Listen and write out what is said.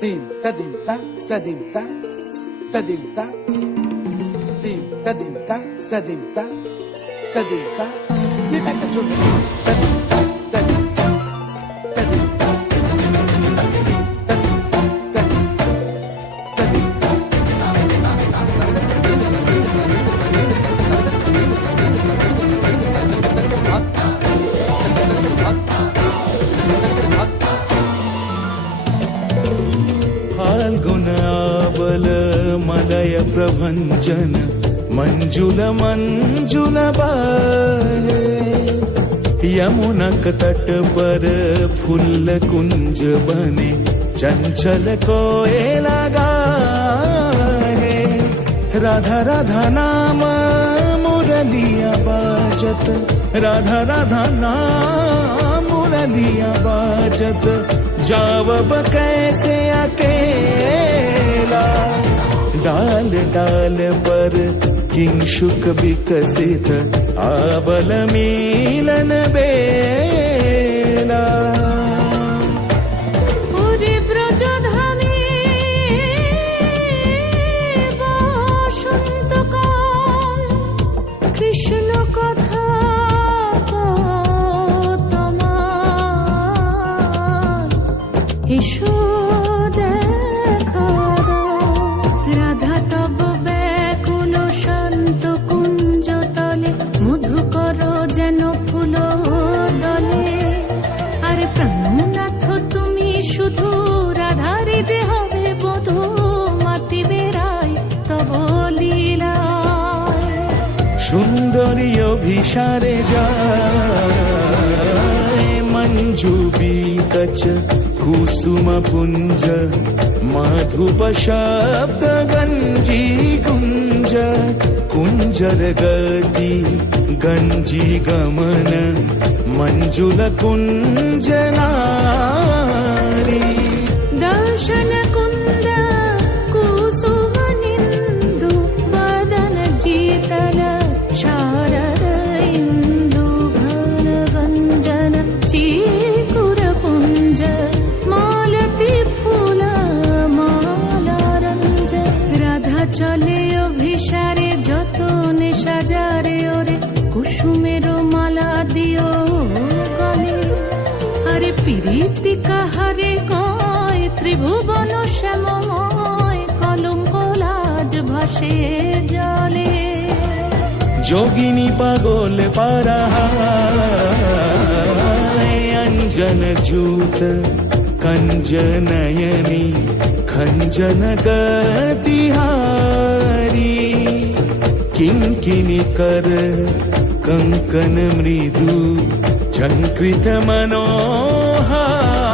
Dim tadim ta tadim ta tadim ta dim tadim ta tadim ta tadim ta Kita kacun tadim ta tadim ta tadim ta tadim ta tadim ta tadim ta फाल्गुनावल मलय प्रभंजन मंजुल मंजुल बाहे यमुनक तट पर फूल कुंज बने चंचल कोयला गाहे राधा राधा नाम मुरलिया बाजत राधा राधा नाम मुरलिया बाजत जावब कैसे अकेला डाल डाल पर किंशुक विकसित आवल मिलन बेला পুরী ব্রজধামে বসন্তকাল কৃষ্ণ কথা তোমার এসো দেখা দাও রাধা তব ব্যাকুল শান্ত কুঞ্জ তলে মধুকর যেন ফুল দলে আরে প্রাণনাথ তুমি শুধু রাধারে যে হবে বধূ মাতি বেড়াই তব লীলায় সুন্দরী অভিসারে যায় মঞ্জু বিকচ কুসুম পুঞ্জ মাধুপ শব্দ গঞ্জি কুঞ্জ কুঞ্জর গতি গঞ্জি গমন মঞ্জুল কুঞ্জ নারী দর্শন কুন্দ কুসুম নিন্দু বদন జీతల శారద ఇందు ఘన గంజన చీకుర పుంజ মালতী ফুল মালারঞ্জ রাধা চলে অভিসারে যতনে সাজারে ওরে কুসুমের মালা দিও গলে আরে প্রীতি কাহারে কয় ত্রিভুবন শ্যামময় কলঙ্ক লাজ ভাসে জলে যোগিনী পাগল পারাহায় অঞ্জন জূত कंजनयनी खंजन गतिहारी किंकिनी कर कंकन मृदु झंकृत मनोहारी